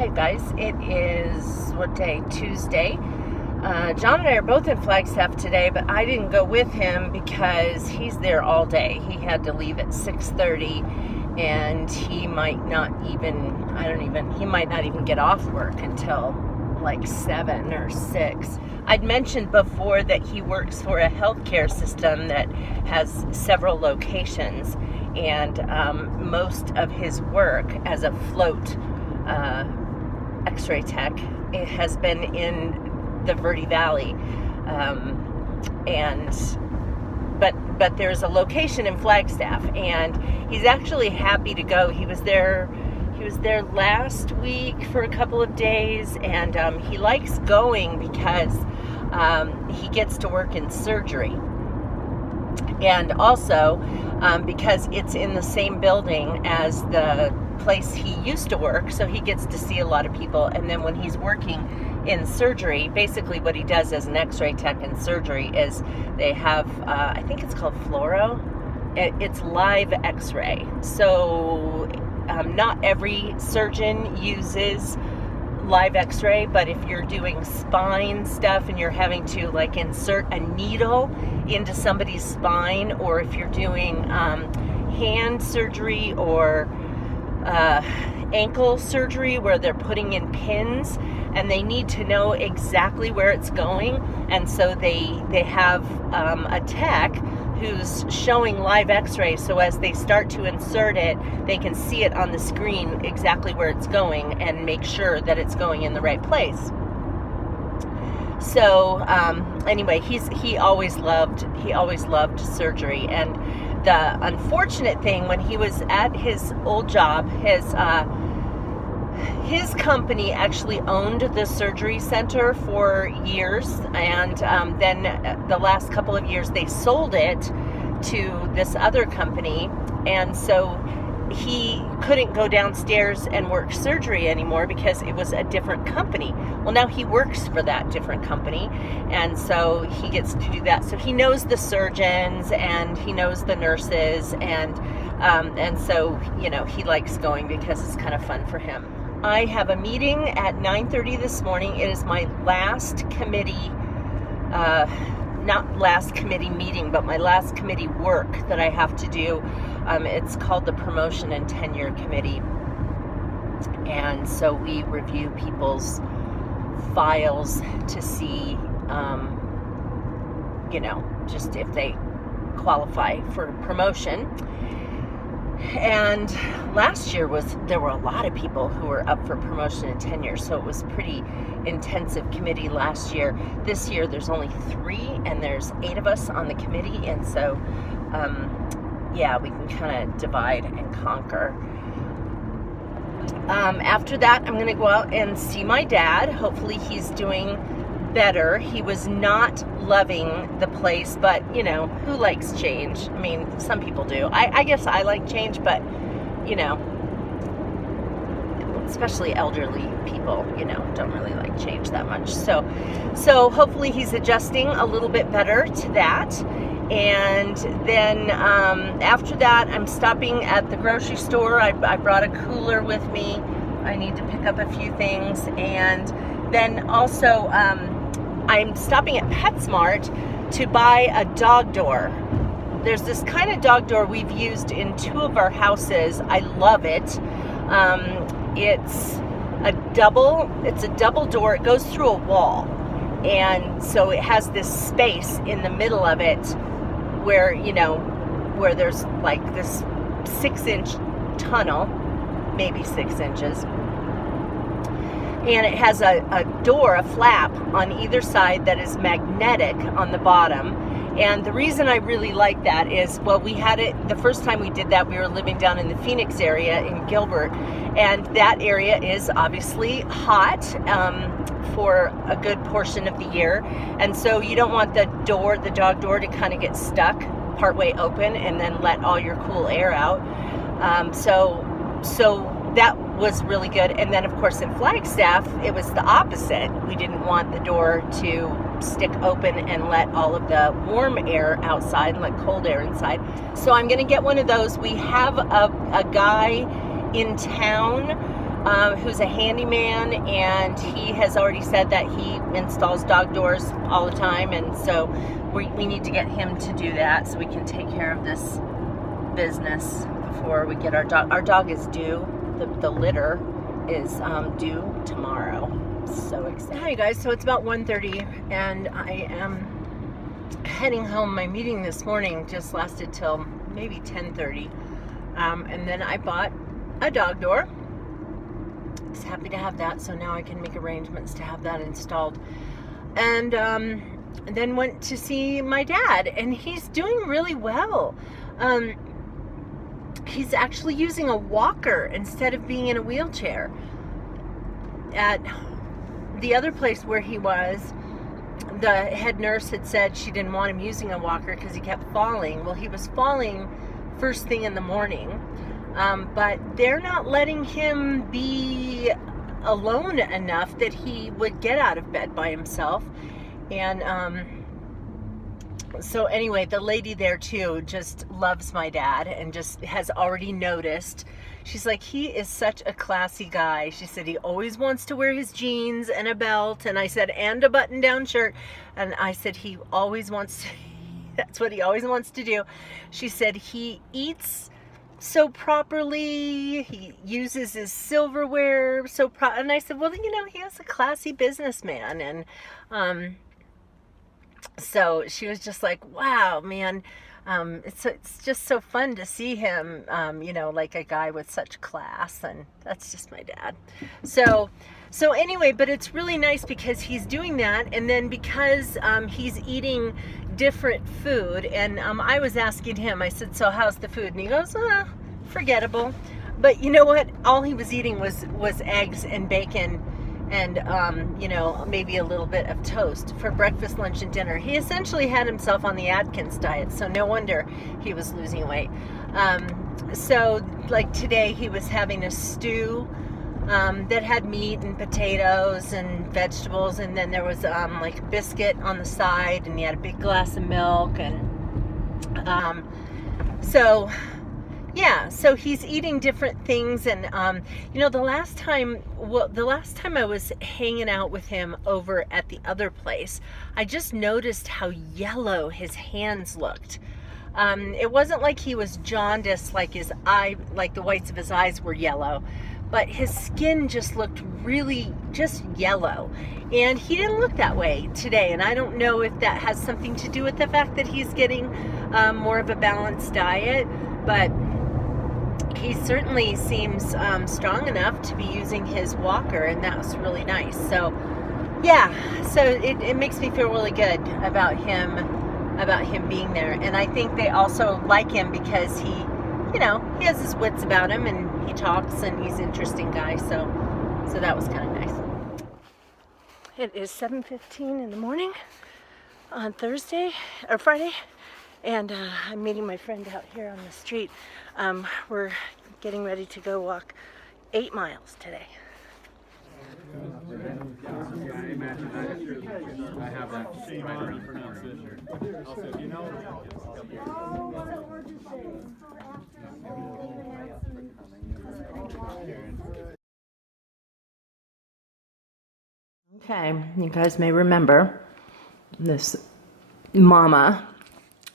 Hi guys, it is, what day? Tuesday. John and I are both in Flagstaff today, but I didn't go with him because he's there all day. He had to leave at 6:30 and he might not even get off work until like 7 or 6. I'd mentioned before that he works for a healthcare system that has several locations, and most of his work as a float X-ray tech, it has been in the Verde Valley, but there's a location in Flagstaff, and he's actually happy to go. He was there last week for a couple of days, and he likes going because he gets to work in surgery, and also because it's in the same building as the place he used to work, so he gets to see a lot of people. And then when he's working in surgery, basically what he does as an X-ray tech in surgery is they have, I think it's called fluoro. It's live X-ray. So not every surgeon uses live X-ray, but if you're doing spine stuff and you're having to like insert a needle into somebody's spine, or if you're doing hand surgery or ankle surgery where they're putting in pins and they need to know exactly where it's going, and so they have a tech who's showing live X-ray, so as they start to insert it, they can see it on the screen exactly where it's going and make sure that it's going in the right place. So anyway, he always loved surgery. And the unfortunate thing, when he was at his old job, his company actually owned the surgery center for years, and then the last couple of years they sold it to this other company, and so he couldn't go downstairs and work surgery anymore because it was a different company. Well, now he works for that different company, and so he gets to do that. So he knows the surgeons and he knows the nurses, and so, you know, he likes going because it's kind of fun for him. I have a meeting at 9:30 this morning. It is my last committee, not last committee meeting, but my last committee work that I have to do. It's called the Promotion and Tenure Committee. And so we review people's files to see, just if they qualify for promotion. And last year there were a lot of people who were up for promotion and tenure, so it was pretty intensive committee last year. This year there's only 3, and there's 8 of us on the committee, and so we can kind of divide and conquer. After that, I'm going to go out and see my dad. Hopefully he's doing better. He was not loving the place, but you know, who likes change? I mean, some people do. I guess I like change, but you know, especially elderly people, you know, don't really like change that much. So hopefully he's adjusting a little bit better to that. And then after that, I'm stopping at the grocery store. I brought a cooler with me. I need to pick up a few things. And then also I'm stopping at PetSmart to buy a dog door. There's this kind of dog door we've used in 2 of our houses. I love it. It's a double door. It goes through a wall, and so it has this space in the middle of it where, you know, where there's like this 6-inch tunnel, maybe 6 inches, and it has a door, a flap on either side that is magnetic on the bottom. And the reason I really like that is, well, we had it the first time we did that. We were living down in the Phoenix area in Gilbert, and that area is obviously hot for a good portion of the year, and so you don't want the dog door to kind of get stuck partway open and then let all your cool air out. So that was really good. And then of course in Flagstaff it was the opposite. We didn't want the door to stick open and let all of the warm air outside and let cold air inside. So I'm going to get one of those. We have a guy in town who's a handyman, and he has already said that he installs dog doors all the time, and so we need to get him to do that so we can take care of this business before we get our dog. Our dog is due. The litter is due tomorrow. So excited. Hi guys, so it's about 1:30 and I am heading home. My meeting this morning just lasted till maybe 10:30, and then I bought a dog door. I was happy to have that, so now I can make arrangements to have that installed. And then went to see my dad, and he's doing really well. He's actually using a walker instead of being in a wheelchair. At the other place where he was, the head nurse had said she didn't want him using a walker because he kept falling. Well, he was falling first thing in the morning, but they're not letting him be alone enough that he would get out of bed by himself. And so anyway, the lady there too just loves my dad and just has already noticed. She's like, he is such a classy guy. She said he always wants to wear his jeans and a belt. And I said, and a button-down shirt. And I said, he always wants to, that's what he always wants to do. She said he eats so properly. He uses his silverware so and I said, well, you know, he is a classy businessman. And so she was just like, wow, man. It's just so fun to see him, you know, like a guy with such class, and that's just my dad. So anyway, but it's really nice because he's doing that, and then because he's eating different food, and I was asking him, I said, so how's the food? And he goes, forgettable. But you know what? All he was eating was eggs and bacon and, you know, maybe a little bit of toast for breakfast, lunch, and dinner. He essentially had himself on the Atkins diet, so no wonder he was losing weight. So, like today, he was having a stew that had meat and potatoes and vegetables, and then there was like a biscuit on the side, and he had a big glass of milk, and so yeah, so he's eating different things. And you know, the last time I was hanging out with him over at the other place, I just noticed how yellow his hands looked. It wasn't like he was jaundiced, like his eye, like the whites of his eyes were yellow, but his skin just looked really just yellow. And he didn't look that way today, and I don't know if that has something to do with the fact that he's getting more of a balanced diet, but he certainly seems strong enough to be using his walker, and that was really nice. So yeah, so it makes me feel really good about him being there. And I think they also like him because he, you know, he has his wits about him, and he talks, and he's an interesting guy. So that was kind of nice. It is 7:15 in the morning on Thursday or Friday, and I'm meeting my friend out here on the street. We're getting ready to go walk 8 miles today. Okay, you guys may remember this mama,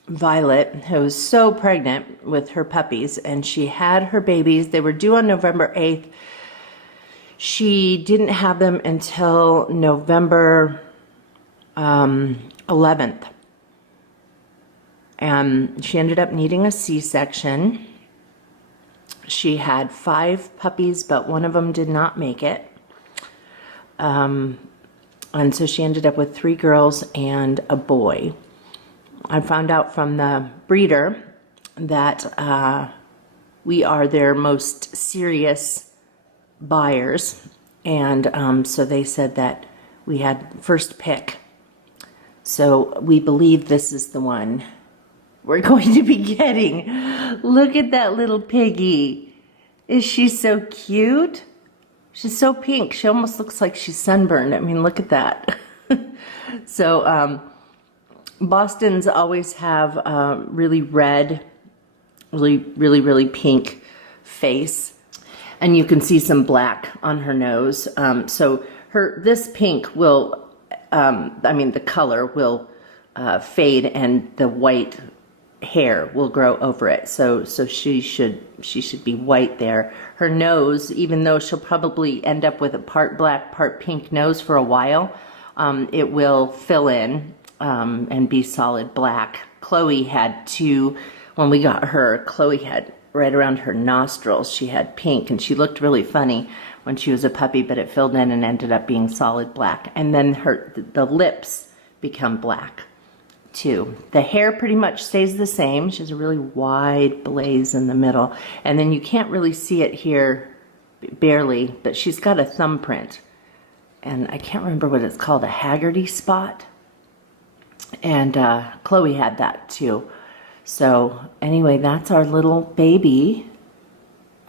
Violet, who was so pregnant with her puppies, and she had her babies. They were due on November 8th. She didn't have them until November 11th. And she ended up needing a C-section. She had 5 puppies, but one of them did not make it. And so she ended up with 3 girls and a boy. I found out from the breeder that we are their most serious buyers, and so they said that we had first pick. So we believe this is the one we're going to be getting. Look at that little piggy. Is she so cute? She's so pink. She almost looks like she's sunburned. I mean, look at that. So Bostons always have really red, really pink face. And you can see some black on her nose. So this pink will, the color will fade, and the white hair will grow over it. So she should be white there. Her nose, even though she'll probably end up with a part black, part pink nose for a while, it will fill in and be solid black. Chloe had two, when we got her, Chloe had right around her nostrils, she had pink, and she looked really funny when she was a puppy, but it filled in and ended up being solid black. And then the lips become black too. The hair pretty much stays the same. She has a really wide blaze in the middle, and then you can't really see it here, barely, but she's got a thumbprint, and I can't remember what it's called, a Haggerty spot, and Chloe had that too. So anyway, that's our little baby.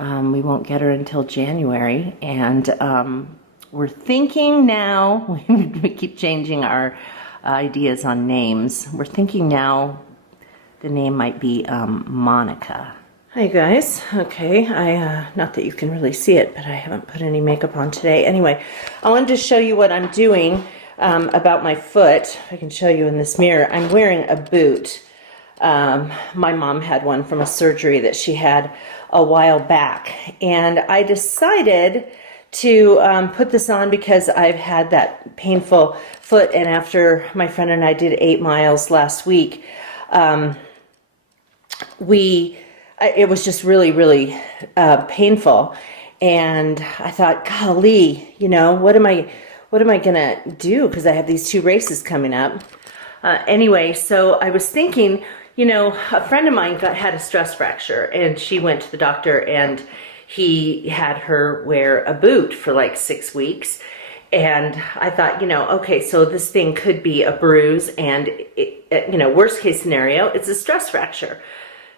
We won't get her until January, and we're thinking now, we keep changing our ideas on names. We're thinking now the name might be Monica. Hi guys. Okay, not that you can really see it, but I haven't put any makeup on today. Anyway, I wanted to show you what I'm doing about my foot. I can show you in this mirror. I'm wearing a boot. My mom had one from a surgery that she had a while back, and I decided to put this on because I've had that painful foot, and after my friend and I did 8 miles last week, it was just really, really painful, and I thought, golly, you know, what am I gonna do, because I have these 2 races coming up. Anyway, so I was thinking, you know, a friend of mine had a stress fracture, and she went to the doctor, and he had her wear a boot for like 6 weeks. And I thought, you know, okay, so this thing could be a bruise, and you know, worst case scenario, it's a stress fracture.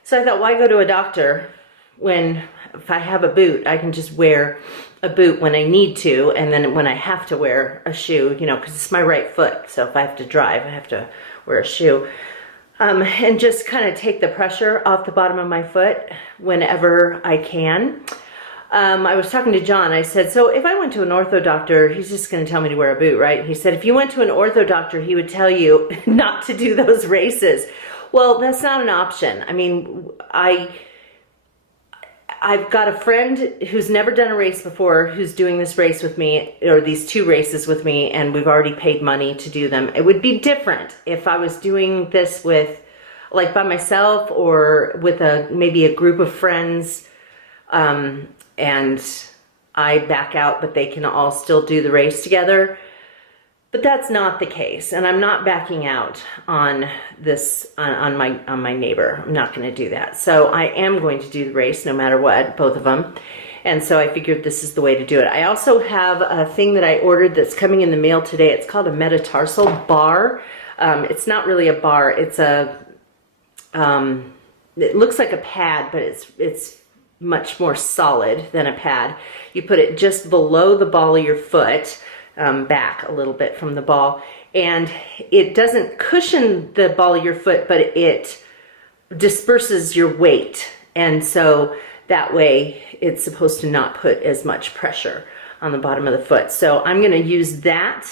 So I thought, why go to a doctor when, if I have a boot, I can just wear a boot when I need to, and then when I have to wear a shoe, you know, because it's my right foot, so if I have to drive, I have to wear a shoe. And just kind of take the pressure off the bottom of my foot whenever I can. I was talking to John. I said, so if I went to an ortho doctor, he's just going to tell me to wear a boot, right? He said, if you went to an ortho doctor, he would tell you not to do those races. Well, that's not an option. I mean, I've got a friend who's never done a race before who's doing this race with me, or these 2 races with me, and we've already paid money to do them. It would be different if I was doing this with, like, by myself or with maybe a group of friends, and I back out, but they can all still do the race together. But that's not the case, and I'm not backing out on this on my neighbor. I'm not going to do that. So I am going to do the race no matter what, both of them. And so I figured this is the way to do it. I also have a thing that I ordered that's coming in the mail today. It's called a metatarsal bar. It's not really a bar. It's it looks like a pad, but it's much more solid than a pad. You put it just below the ball of your foot, back a little bit from the ball, and it doesn't cushion the ball of your foot, but it disperses your weight, and so that way it's supposed to not put as much pressure on the bottom of the foot. So I'm going to use that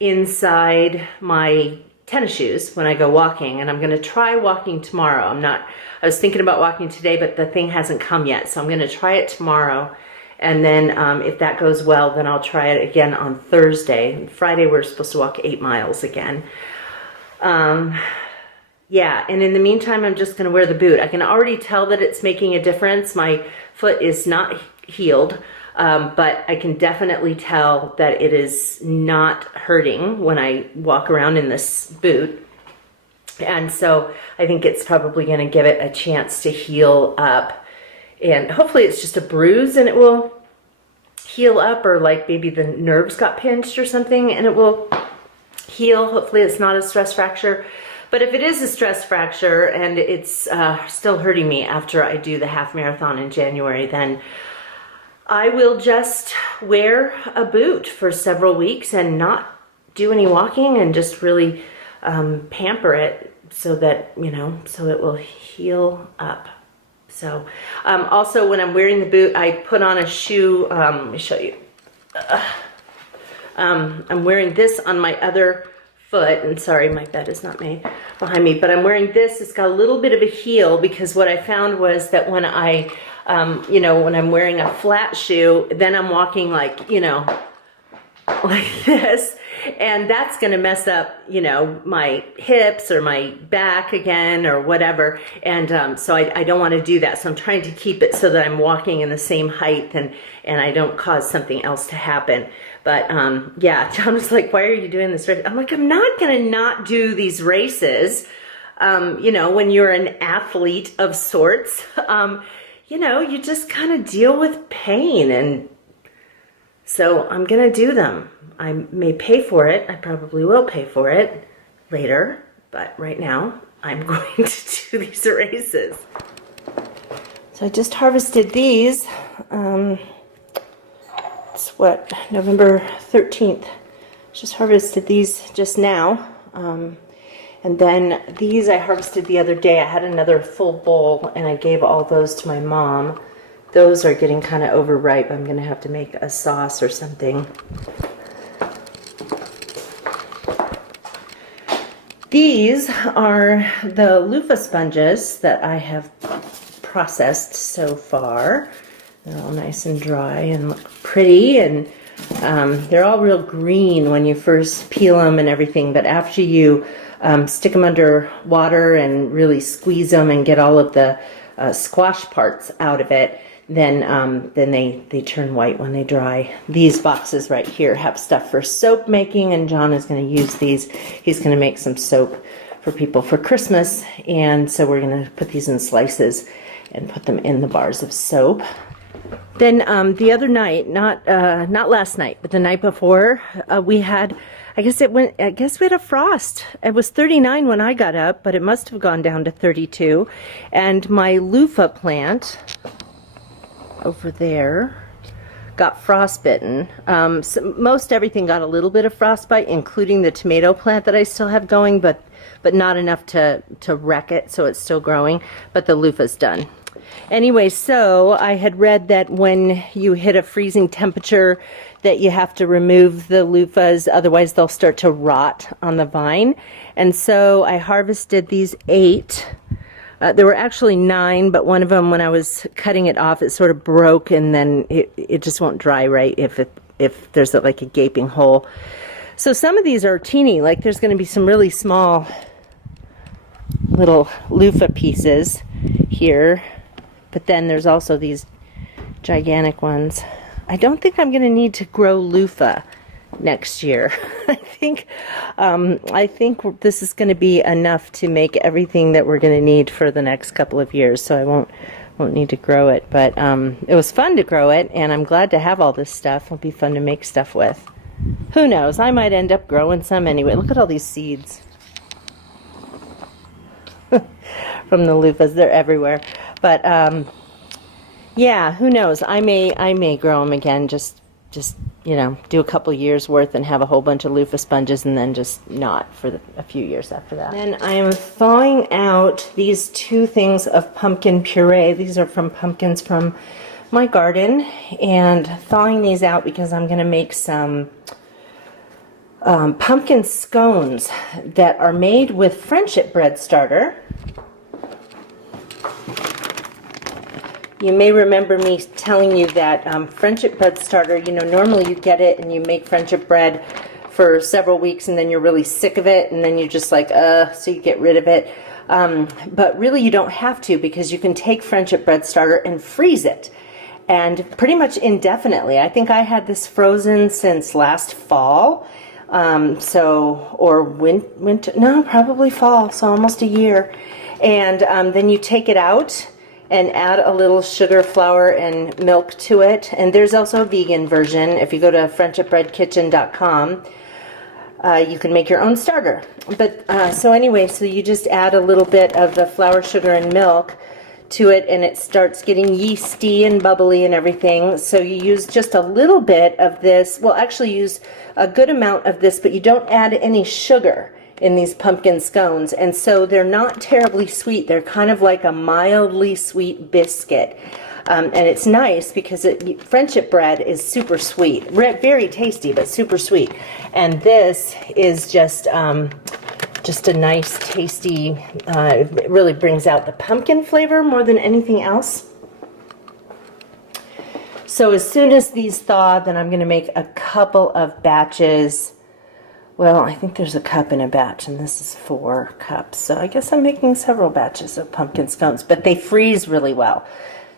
inside my tennis shoes when I go walking, and I'm going to try walking tomorrow. I was thinking about walking today, but the thing hasn't come yet, so I'm going to try it tomorrow. And then if that goes well, then I'll try it again on Thursday. And Friday, we're supposed to walk 8 miles again. Yeah, and in the meantime, I'm just going to wear the boot. I can already tell that it's making a difference. My foot is not healed, but I can definitely tell that it is not hurting when I walk around in this boot. And so I think it's probably going to give it a chance to heal up. And hopefully it's just a bruise and it will heal up, or like maybe the nerves got pinched or something and it will heal. Hopefully it's not a stress fracture. But if it is a stress fracture and it's still hurting me after I do the half marathon in January, then I will just wear a boot for several weeks and not do any walking, and just really pamper it so that, you know, so it will heal up. So, also when I'm wearing the boot, I put on a shoe. Let me show you. I'm wearing this on my other foot, and sorry, my bed is not made behind me, but I'm wearing this. It's got a little bit of a heel because what I found was that when I, you know, when I'm wearing a flat shoe, then I'm walking like, you know, like this, and that's going to mess up, you know, my hips or my back again or whatever, and so I don't want to do that. So I'm trying to keep it so that I'm walking in the same height and I don't cause something else to happen. But yeah, John was like, why are you doing this race? I'm like, I'm not going to not do these races. You know, when you're an athlete of sorts, you know, you just kind of deal with pain, and so I'm gonna do them. I may pay for it. I probably will pay for it later, but right now I'm going to do these races. So I just harvested these. It's what, November 13th. Just harvested these just now. And then these I harvested the other day. I had another full bowl and I gave all those to my mom. Those are getting kind of overripe. I'm going to have to make a sauce or something. These are the loofah sponges that I have processed so far. They're all nice and dry and look pretty, and they're all real green when you first peel them and everything, but after you stick them under water and really squeeze them and get all of the squash parts out of it, then they turn white when they dry. These boxes right here have stuff for soap making, and John is going to use these. He's going to make some soap for people for Christmas, and so we're going to put these in slices and put them in the bars of soap. Then the other night, not last night, but the night before, we had, I guess we had a frost. It was 39 when I got up, but it must have gone down to 32. And my loofah plant over there got frostbitten. So most everything got a little bit of frostbite, including the tomato plant that I still have going, but not enough to wreck it, so it's still growing. But the loofah's done. Anyway, so I had read that when you hit a freezing temperature that you have to remove the loofahs, otherwise they'll start to rot on the vine. And so I harvested these 8. There were actually 9, but one of them, when I was cutting it off, it sort of broke, and then it just won't dry right if there's like a gaping hole. So some of these are teeny, like there's going to be some really small little loofah pieces here, but then there's also these gigantic ones. I don't think I'm going to need to grow loofah next year. I think this is going to be enough to make everything that we're going to need for the next couple of years, so I won't need to grow it. But it was fun to grow it, and I'm glad to have all this stuff. It'll be fun to make stuff with. Who knows? I might end up growing some anyway. Look at all these seeds from the loofahs. They're everywhere. But yeah, who knows? I may grow them again. Just you know, do a couple years worth and have a whole bunch of loofah sponges, and then just not for a few years after that. Then I am thawing out these 2 things of pumpkin puree. These are from pumpkins from my garden, and thawing these out because I'm going to make some pumpkin scones that are made with friendship bread starter. You may remember me telling you that friendship bread starter, you know, normally you get it and you make friendship bread for several weeks and then you're really sick of it, and then you're just like, so you get rid of it. But really you don't have to, because you can take friendship bread starter and freeze it, and pretty much indefinitely. I think I had this frozen since last fall, or winter, no, probably fall, so almost a year. And then you take it out and add a little sugar, flour, and milk to it. And there's also a vegan version. If you go to friendshipbreadkitchen.com, you can make your own starter. But so anyway, so you just add a little bit of the flour, sugar, and milk to it, and it starts getting yeasty and bubbly and everything. So you use just a little bit of this. Well, actually use a good amount of this, but you don't add any sugar. in these pumpkin scones. And so they're not terribly sweet. They're kind of like a mildly sweet biscuit. And it's nice because friendship bread is super sweet. Very tasty, but super sweet. And this is just a nice, tasty, it really brings out the pumpkin flavor more than anything else. So as soon as these thaw, then I'm going to make a couple of batches. Well, I think there's a cup in a batch, and this is 4 cups. So I guess I'm making several batches of pumpkin scones, but they freeze really well.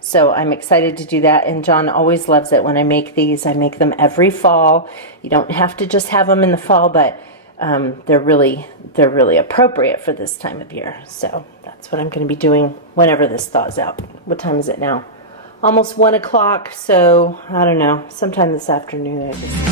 So I'm excited to do that, and John always loves it when I make these. I make them every fall. You don't have to just have them in the fall, but they're really appropriate for this time of year. So that's what I'm going to be doing whenever this thaws out. What time is it now? Almost 1 o'clock, so I don't know, sometime this afternoon, I guess.